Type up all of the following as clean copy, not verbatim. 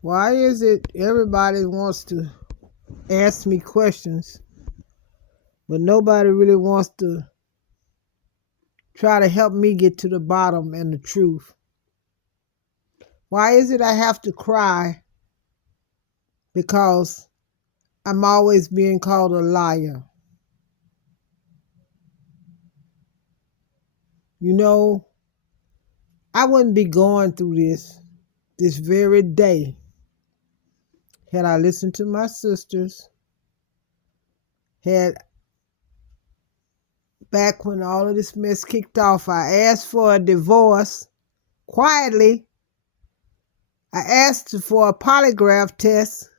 Why is it everybody wants to ask me questions, but nobody really wants to try to help me get to the bottom and the truth? Why is it I have to cry because I'm always being called a liar? You know, I wouldn't be going through this very day had I listened to my sisters, had back when all of this mess kicked off, I asked for a divorce quietly. I asked for a polygraph test.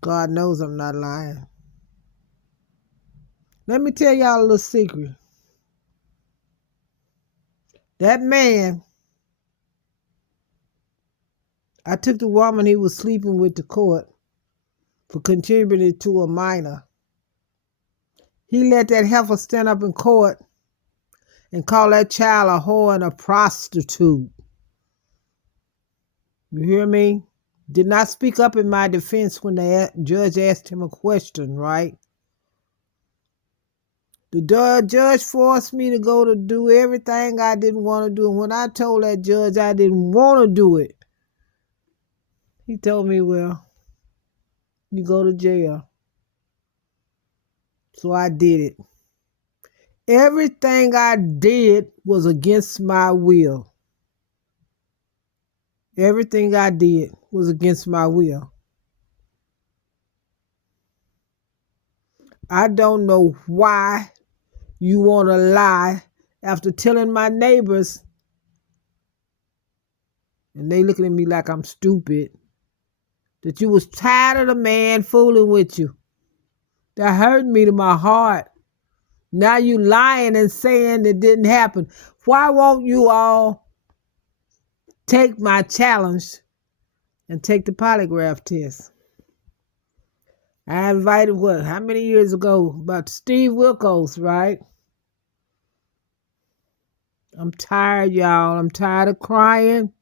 God knows I'm not lying. Let me tell y'all a little secret. That man, I took the woman he was sleeping with to court for contributing to a minor. He let that heifer stand up in court and call that child a whore and a prostitute. You hear me? Did not speak up in my defense when the judge asked him a question, right? The judge forced me to go to do everything I didn't want to do. And when I told that judge I didn't want to do it, he told me, well, you go to jail. So I did it. Everything I did was against my will. Everything I did was against my will. I don't know why you want to lie after telling my neighbors, and they looking at me like I'm stupid, that you was tired of the man fooling with you. That hurt me to my heart. Now you lying and saying it didn't happen. Why won't you all take my challenge and take the polygraph test? I invited how many years ago? About Steve Wilkos, right? I'm tired, y'all. I'm tired of crying.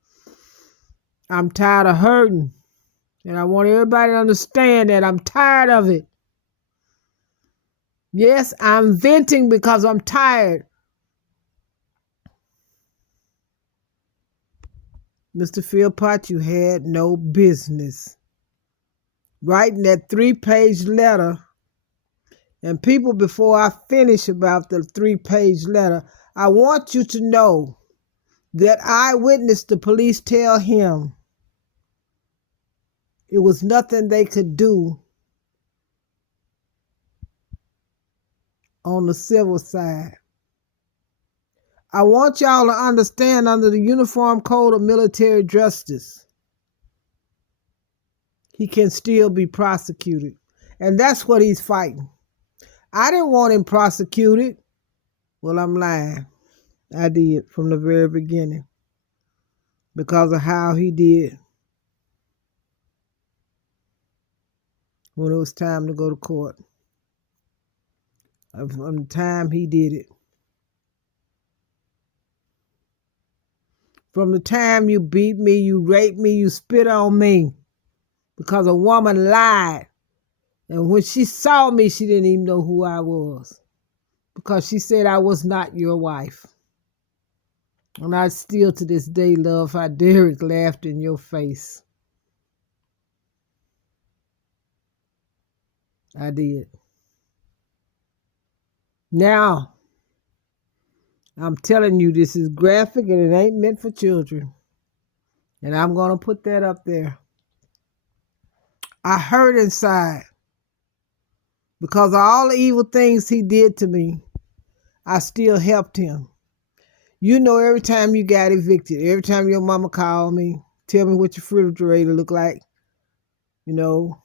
I'm tired of hurting. And I want everybody to understand that I'm tired of it. Yes, I'm venting because I'm tired. Mr. Philpott, you had no business writing that 3-page letter. And people, before I finish about the 3-page letter, I want you to know that I witnessed the police tell him it was nothing they could do on the civil side. I want y'all to understand, under the Uniform Code of Military Justice, he can still be prosecuted. And that's what he's fighting. I didn't want him prosecuted. Well, I'm lying. I did from the very beginning because of how he did when it was time to go to court. From the time he did it. From the time you beat me, you raped me, you spit on me because a woman lied. And when she saw me, she didn't even know who I was because she said I was not your wife. And I still to this day love how Derek laughed in your face. I did. Now, I'm telling you, this is graphic and it ain't meant for children. And I'm going to put that up there. I hurt inside because of all the evil things he did to me. I still helped him. You know, every time you got evicted, every time your mama called me, tell me what your refrigerator look like, you know,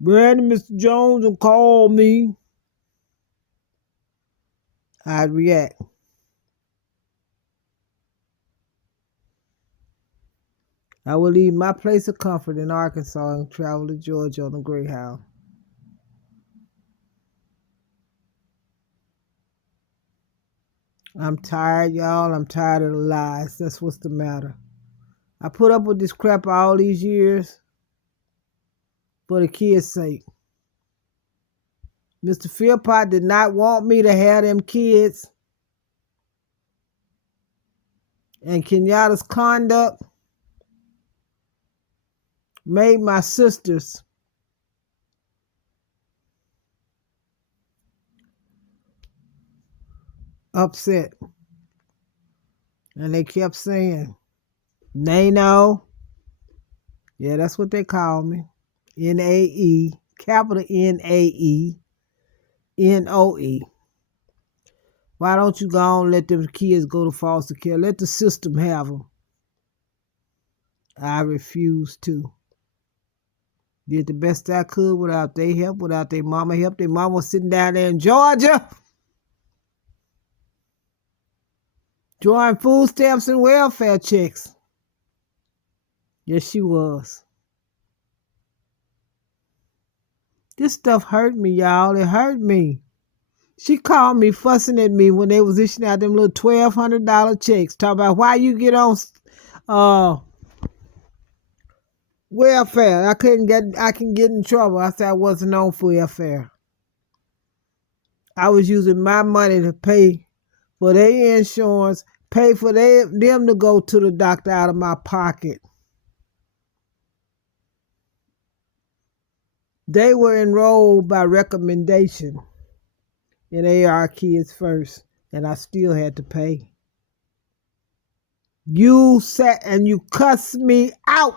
Brandon, Mr. Jones will call me, I'd react. I would leave my place of comfort in Arkansas and travel to Georgia on a Greyhound. I'm tired, y'all. I'm tired of the lies. That's what's the matter. I put up with this crap all these years for the kids' sake. Mr. Philpott did not want me to have them kids. And Kenyatta's conduct made my sisters upset. And they kept saying, Nano. Yeah, that's what they call me. N-A-E, capital N-A-E, N-O-E. Why don't you go on and let them kids go to foster care? Let the system have them. I refuse to. Did the best I could without their help, without their mama help. Their mama was sitting down there in Georgia, drawing food stamps and welfare checks. Yes, she was. This stuff hurt me, y'all. It hurt me. She called me fussing at me when they was issuing out them little $1,200 checks. Talking about why you get on welfare. I can get in trouble. I said I wasn't on welfare. I was using my money to pay for their insurance, pay for them to go to the doctor out of my pocket. They were enrolled by recommendation in AR Kids First, and I still had to pay. You sat and you cussed me out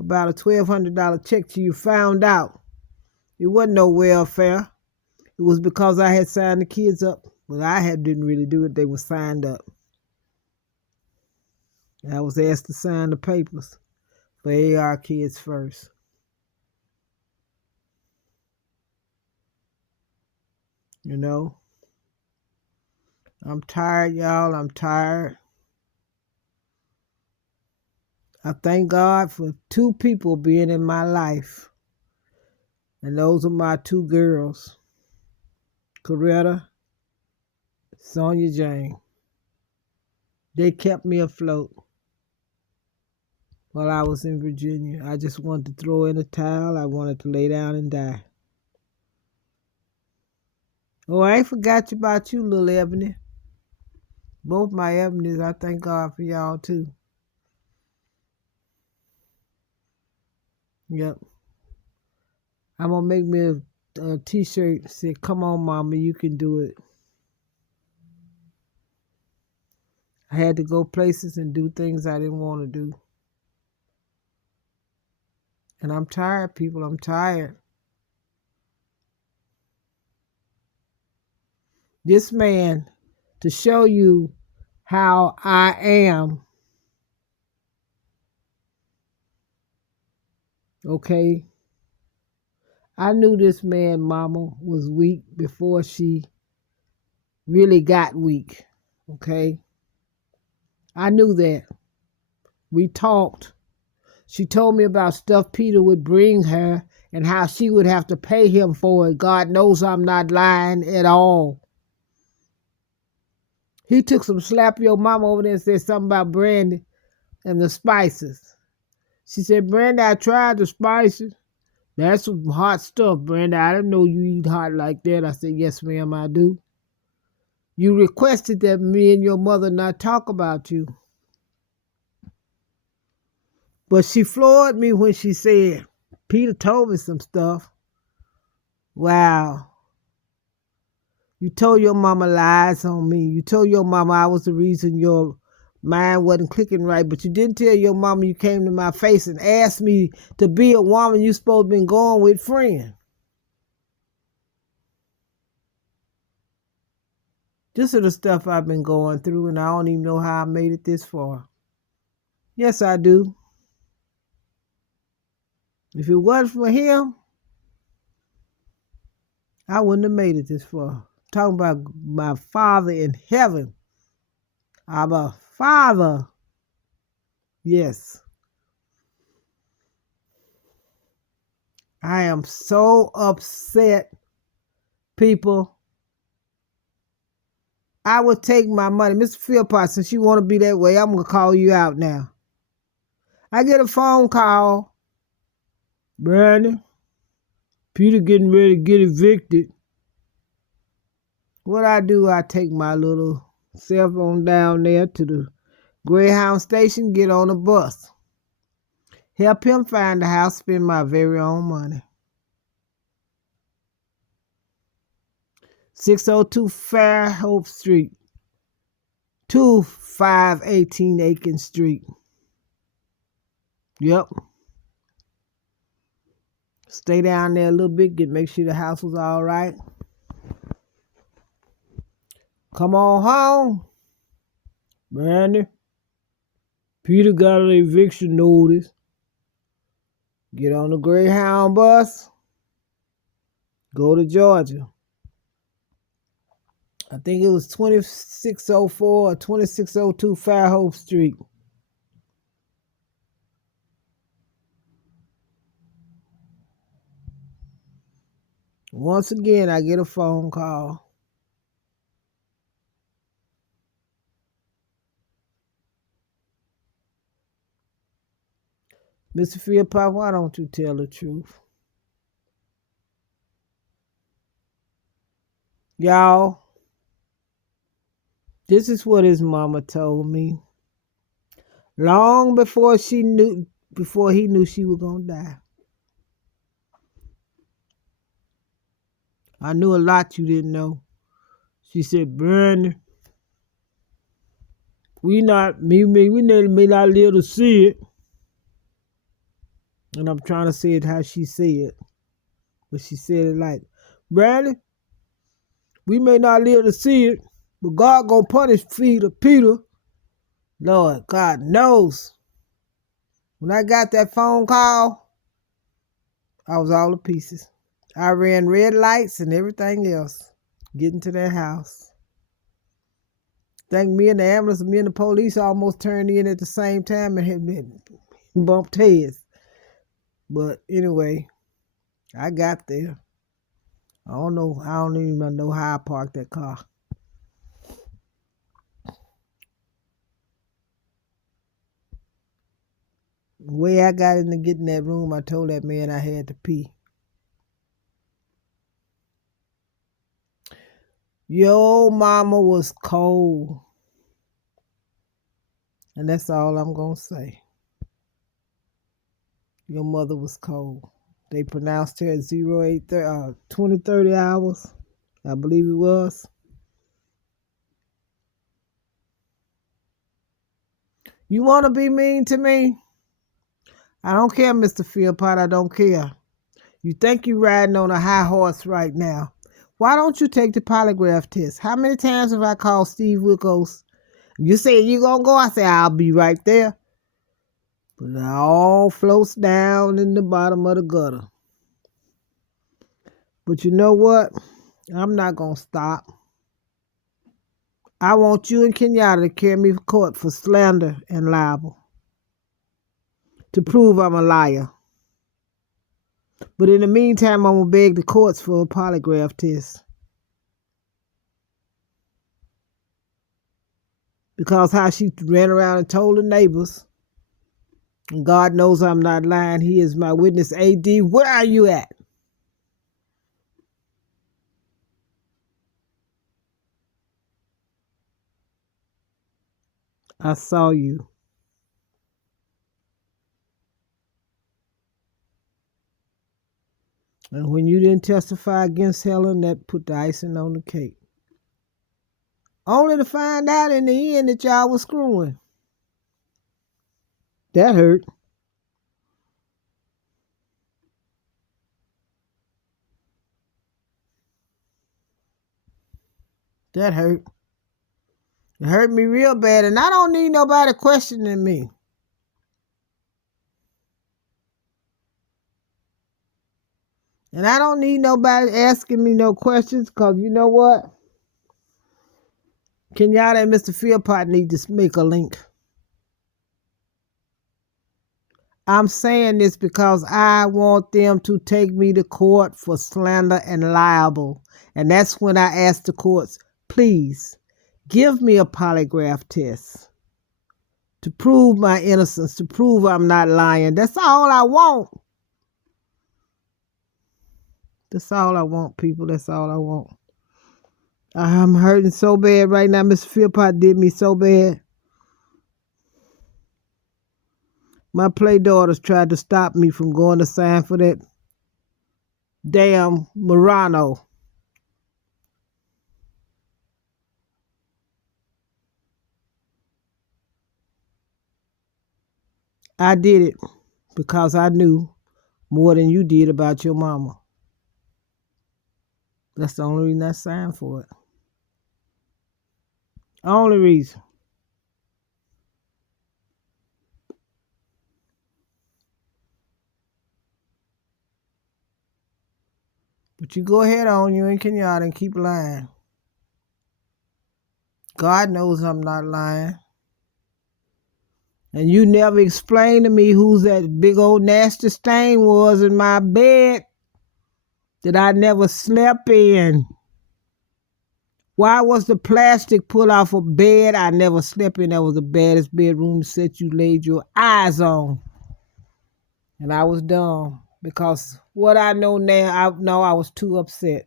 about a $1,200 check till you found out it wasn't no welfare. It was because I had signed the kids up. Well, didn't really do it. They were signed up. I was asked to sign the papers for AR Kids First. You know, I'm tired, y'all. I'm tired. I thank God for two people being in my life. And those are my two girls, Coretta, Sonia Jane. They kept me afloat while I was in Virginia. I just wanted to throw in a towel. I wanted to lay down and die. Oh, I ain't forgot about you, little Ebony. Both my Ebonies, I thank God for y'all too. Yep. I'm going to make me a t-shirt that says, "Come on, Mama, you can do it." I had to go places and do things I didn't want to do. And I'm tired, people. I'm tired. This man, to show you how I am, okay? I knew this man, Mama, was weak before she really got weak, okay? I knew that. We talked. She told me about stuff Peter would bring her and how she would have to pay him for it. God knows I'm not lying at all. He took some slap your mama over there and said something about Brandy and the spices. She said, "Brandy, I tried the spices. That's some hot stuff, Brandy. I didn't know you eat hot like that." I said, "Yes, ma'am, I do. You requested that me and your mother not talk about you." But she floored me when she said, "Peter told me some stuff." Wow. You told your mama lies on me. You told your mama I was the reason your mind wasn't clicking right, but you didn't tell your mama you came to my face and asked me to be a woman you supposed to been going with friend. This is the stuff I've been going through, and I don't even know how I made it this far. Yes, I do. If it wasn't for him, I wouldn't have made it this far. Talking about my Father in heaven. I'm a father. Yes. I am so upset, people. I would take my money. Mr. Philpott, since you want to be that way, I'm going to call you out now. I get a phone call. Brandon, Peter getting ready to get evicted. What I do, I take my little cell phone down there to the Greyhound station, get on a bus. Help him find the house, spend my very own money. 602 Fairhope Street, 2518 Aiken Street. Yep. Stay down there a little bit, make sure the house was all right. Come on home. Brandon, Peter got an eviction notice. Get on the Greyhound bus. Go to Georgia. I think it was 2604 or 2602 Fairhope Street. Once again, I get a phone call. Mr. Philpott, why don't you tell the truth? Y'all, this is what his mama told me. Long before he knew she was gonna die. I knew a lot you didn't know. She said, Brandon, we may not live to see it. And I'm trying to say it how she said it. But she said it like, Brandon, we may not live to see it, but God gonna punish Peter. Lord, God knows. When I got that phone call, I was all to pieces. I ran red lights and everything else getting to that house. Think me and the ambulance, me and the police almost turned in at the same time and had bumped heads. But anyway, I got there. I don't even know how I parked that car. The way I got into getting that room, I told that man I had to pee. Your mama was cold. And that's all I'm going to say. Your mother was cold. They pronounced her at 20-30 hours. I believe it was. You want to be mean to me? I don't care, Mr. Philpott. I don't care. You think you're riding on a high horse right now. Why don't you take the polygraph test? How many times have I called Steve Wickos? You say you going to go? I say, I'll be right there. But it all floats down in the bottom of the gutter. But you know what? I'm not going to stop. I want you and Kenyatta to carry me to court for slander and libel. To prove I'm a liar. But in the meantime, I'm going to beg the courts for a polygraph test. Because how she ran around and told the neighbors. And God knows I'm not lying. He is my witness. AD, where are you at? I saw you. And when you didn't testify against Helen, that put the icing on the cake. Only to find out in the end that y'all was screwing. That hurt. That hurt. It hurt me real bad, and I don't need nobody questioning me. And I don't need nobody asking me no questions, because you know what? Kenyatta and Mr. Philpott need to make a link. I'm saying this because I want them to take me to court for slander and libel. And that's when I ask the courts, please, Give me a polygraph test to prove my innocence, to prove I'm not lying. That's all I want. That's all I want, people. That's all I want. I'm hurting so bad right now. Mr. Philpott did me so bad. My play daughters tried to stop me from going to sign for that damn Morano. I did it because I knew more than you did about your mama. That's the only reason I signed for it. Only reason. But you go ahead on, you and Kenyatta, and keep lying. God knows I'm not lying. And you never explained to me whose that big old nasty stain was in my bed that I never slept in. Why was the plastic pulled off a bed I never slept in? That was the baddest bedroom set you laid your eyes on. And I was dumb because what I know now, I know I was too upset.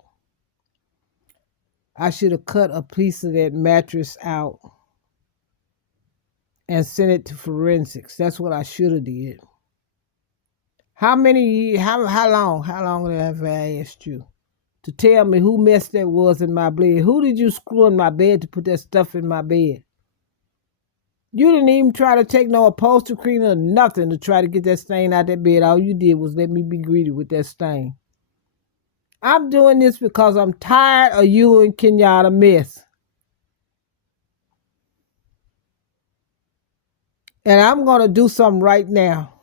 I should have cut a piece of that mattress out and sent it to forensics. That's what I should have did. How long have I asked you to tell me who mess that was in my bed? Who did you screw in my bed to put that stuff in my bed? You didn't even try to take no upholstery cleaner or nothing to try to get that stain out that bed. All you did was let me be greeted with that stain. I'm doing this because I'm tired of you and Kenyatta mess. And I'm going to do something right now.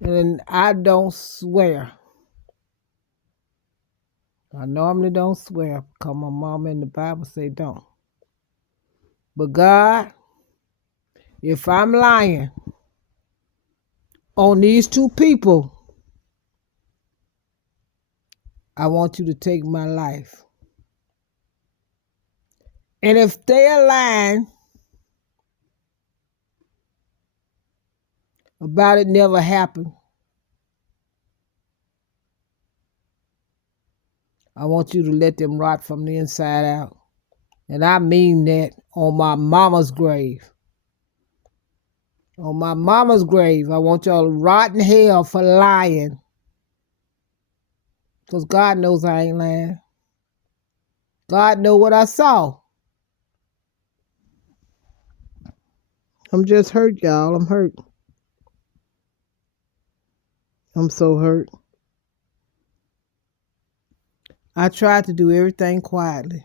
And I don't swear. I normally don't swear because my mama and the Bible say don't. But God, if I'm lying on these two people, I want you to take my life. And if they're lying about it never happened, I want you to let them rot from the inside out. And I mean that on my mama's grave. On my mama's grave, I want y'all to rot in hell for lying. Because God knows I ain't lying. God know what I saw. I'm just hurt, y'all. I'm hurt. I'm so hurt. I tried to do everything quietly.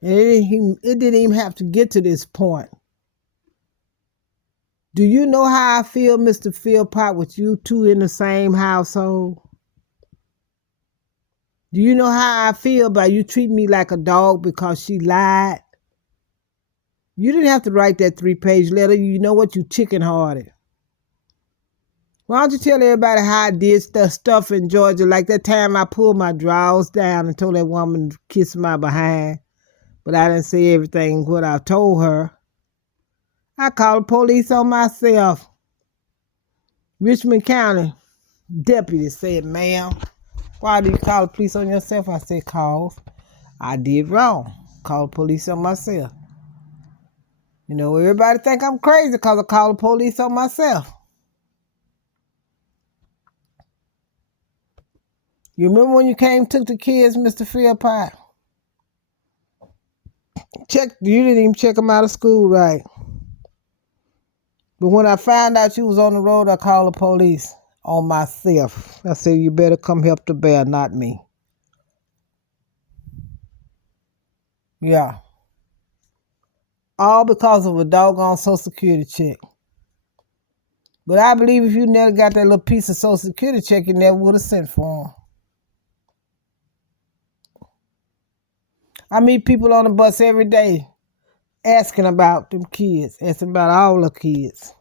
And it didn't even have to get to this point. Do you know how I feel, Mr. Philpott, with you two in the same household? Do you know how I feel about you treating me like a dog because she lied? You didn't have to write that 3-page letter. You know what? You chicken-hearted. Why don't you tell everybody how I did stuff in Georgia, like that time I pulled my drawers down and told that woman to kiss my behind, but I didn't say everything what I told her. I called the police on myself. Richmond County deputy said, "Ma'am, why do you call the police on yourself?" I said, "Cause I did wrong. Call the police on myself." You know, everybody think I'm crazy because I call the police on myself. You remember when you took the kids, Mr. Philpott? You didn't even check them out of school right. But when I found out you was on the road, I called the police on myself. I said, "You better come help the bear, not me." Yeah. All because of a doggone Social Security check. But I believe if you never got that little piece of Social Security check, you never would have sent for them. I meet people on the bus every day asking about them kids, asking about all the kids.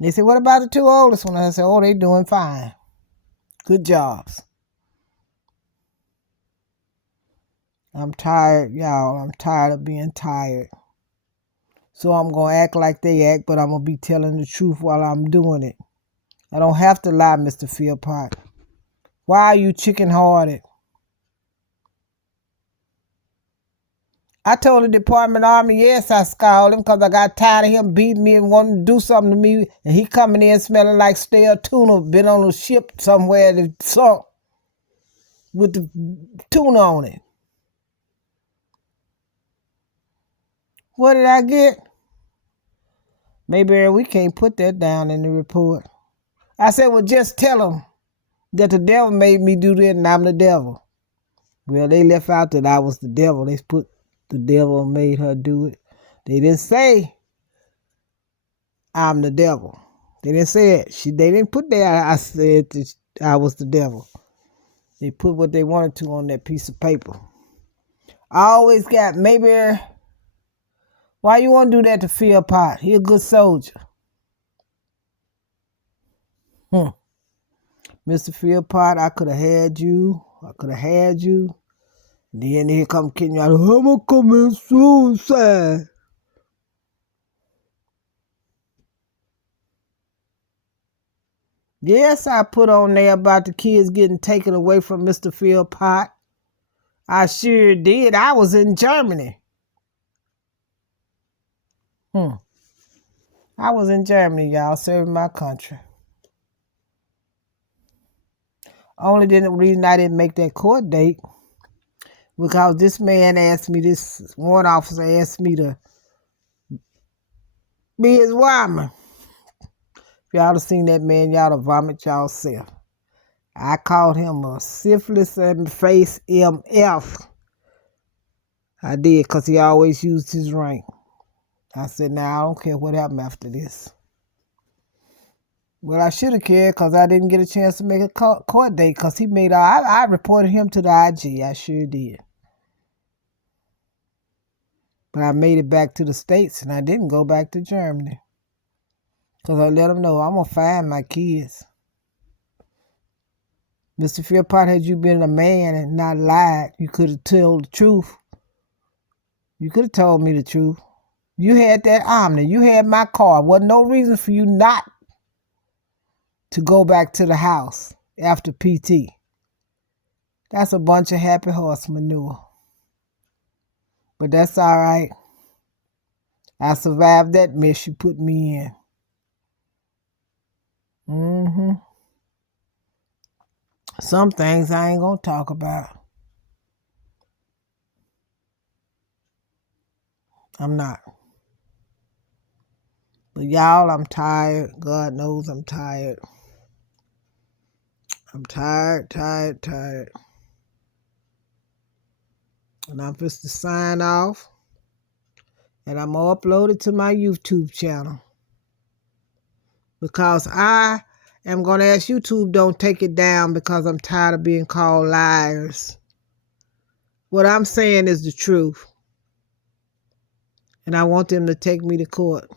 They say, "What about the two oldest ones?" I say, "Oh, they doing fine. Good jobs." I'm tired, y'all. I'm tired of being tired. So I'm going to act like they act, but I'm going to be telling the truth while I'm doing it. I don't have to lie, Mr. Philpott. Why are you chicken-hearted? I told the Department of Army, yes, I scalded him because I got tired of him beating me and wanting to do something to me. And he coming in smelling like stale tuna, been on a ship somewhere that sunk with the tuna on it. What did I get? Maybe we can't put that down in the report. I said, well, just tell him that the devil made me do that and I'm the devil. Well, they left out that I was the devil. They put the devil made her do it. They didn't say I'm the devil. They didn't say it. They didn't put that I said that I was the devil. They put what they wanted to on that piece of paper. I always got, maybe, why you want to do that to Philpott? He a good soldier. Mr. Philpott, I could have had you. Then here come Kenny out, I'm going to commit suicide. Yes, I put on there about the kids getting taken away from Mr. Philpott. I sure did. I was in Germany. I was in Germany, y'all, serving my country. Only reason I didn't make that court date because this man asked me, this warrant officer asked me to be his wireman. If y'all have seen that man, y'all to vomit y'allself. I called him a syphilis and face MF. I did, because he always used his rank. I said, now I don't care what happened after this. Well, I should have cared because I didn't get a chance to make a court date because he made I reported him to the IG. I sure did. But I made it back to the States and I didn't go back to Germany because I let them know I'm going to find my kids. Mr. Philpott, had you been a man and not lied, you could have told the truth. You could have told me the truth. You had that Omni. You had my car. Wasn't no reason for you not to go back to the house after PT. That's a bunch of happy horse manure. But that's all right. I survived that mess you put me in. Some things I ain't gonna talk about. I'm not. But y'all, I'm tired. God knows I'm tired. I'm tired. And I'm just to sign off. And I'm going to upload it to my YouTube channel. Because I am going to ask YouTube don't take it down because I'm tired of being called liars. What I'm saying is the truth. And I want them to take me to court.